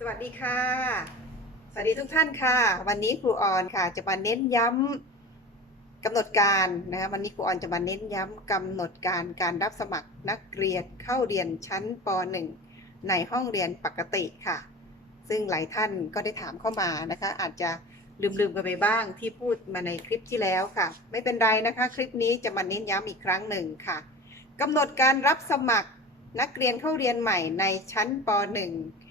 สวัสดีค่ะ สวัสดีทุกท่านค่ะ วันนี้ครูออนค่ะจะมาเน้นย้ำกำหนดการนะคะวันนี้ครูออนจะมาเน้นย้ำกำหนดการการรับสมัครนักเรียนเข้าเรียนชั้นป .1 ในห้องเรียนปกติค่ะ ซึ่งหลายท่านก็ได้ถามเข้ามานะคะ อาจจะลืมๆกันไปบ้างที่พูดมาในคลิปที่แล้วค่ะ ไม่เป็นไรนะคะ คลิปนี้จะมาเน้นย้ำอีกครั้งหนึ่งค่ะกำหนดการรับสมัครนักเรียนเข้าเรียนใหม่ในชั้นป .1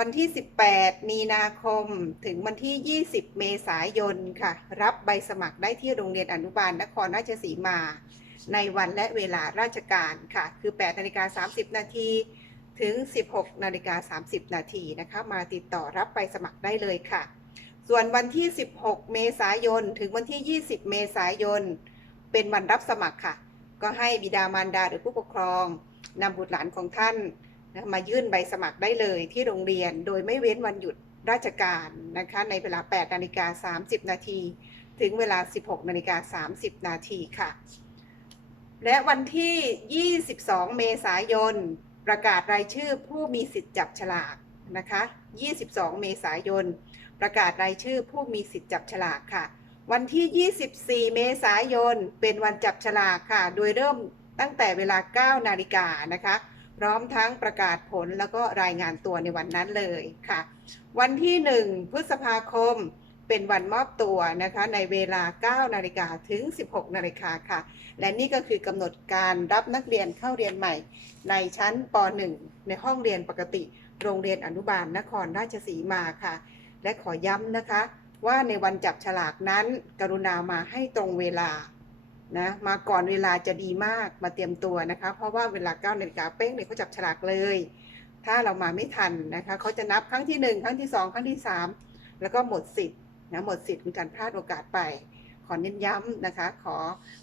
วันที่ 18 มีนาคมถึงวันที่ 20 เมษายนค่ะ รับใบสมัครได้ที่โรงเรียนอนุบาลนครราชสีมา ในวันและเวลาราชการค่ะ คือ 8 นาฬิกา 30 นาทีถึง 16 นาฬิกา 30 นาทีนะคะ มาติดต่อรับใบสมัครได้เลยค่ะ ส่วนวันที่ 16 เมษายน ถึงวันที่ 20 เมษายน เป็นวันรับสมัครค่ะ ก็ให้บิดามารดาหรือผู้ปกครองนำบุตรหลานของท่าน มายื่นใบสมัครได้เลยที่โรงเรียนโดยไม่เว้นวันหยุดราชการนะคะในเวลา 8 นาฬิกา 30 นาที ถึงเวลา 16 นาฬิกา 30 นาทีค่ะ และวันที่ 22 เมษายน ประกาศรายชื่อผู้มีสิทธิ์จับฉลากนะคะ 22 เมษายน ประกาศรายชื่อผู้มีสิทธิ์จับฉลากค่ะ วันที่ 24 เมษายน เป็นวันจับฉลากค่ะ โดยเริ่มตั้งแต่เวลา 9 นาฬิกานะคะ พร้อมทั้งประกาศผลแล้วก็รายงานตัวในวันนั้นเลยค่ะ วันที่ 1 พฤษภาคมเป็นวันมอบตัวนะคะในเวลา 9 นาฬิกาถึง 16 นาฬิกาค่ะ และนี่ก็คือกำหนดการรับนักเรียนเข้าเรียนใหม่ ในชั้นป .1 ในห้องเรียนปกติ โรงเรียนอนุบาลนครราชสีมาค่ะ และขอย้ำนะคะ ว่าในวันจับฉลากนั้น กรุณามาให้ตรงเวลา นะมาก่อนเวลาจะดีมากมาเตรียมตัวนะคะ เพราะว่าเวลา9นาฬิกาเป้งเนี่ยเขาจับฉลากเลย ถ้าเรามาไม่ทันนะคะเขาจะนับครั้งที่ 1 ครั้งที่ 2 ครั้งที่ 3 แล้วก็หมดสิทธิ์นะหมดสิทธิ์มีการพลาดโอกาสไป ขอเน้นย้ำนะคะ ขอ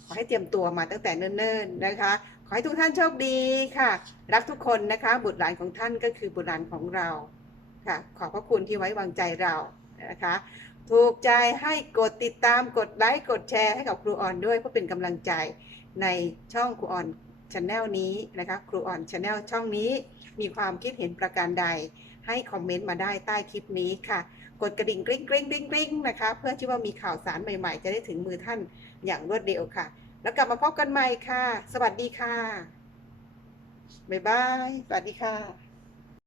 ขอให้เตรียมตัวมาตั้งแต่เนิ่นๆนะคะ ขอให้ทุกท่านโชคดีค่ะ รักทุกคนนะคะ บุตรหลานของท่านก็คือบุตรหลานของเราค่ะ ขอบพระคุณที่ไว้วางใจเรานะคะ ถูกใจให้กดติดตามกดไลค์กดแชร์ให้กับครูออนด้วยเพื่อเป็นกำลังใจในช่องครูออนช n แนลนี้นะคะครูออนช n แนลช่องนี้ มีความคิดเห็นประการใด ให้คอมเมนต์มาได้ใต้คลิปนี้ค่ะ กดกระดิ่งกริ๊งกริ๊งกริ๊งกริ๊งนะคะ เพื่อที่ว่ามีข่าวสารใหม่ๆ จะได้ถึงมือท่านอย่างรวดเร็วค่ะ แล้วกลับมาพบกันใหม่ค่ะ สวัสดีค่ะบ๊ายบายสวัสดีค่ะ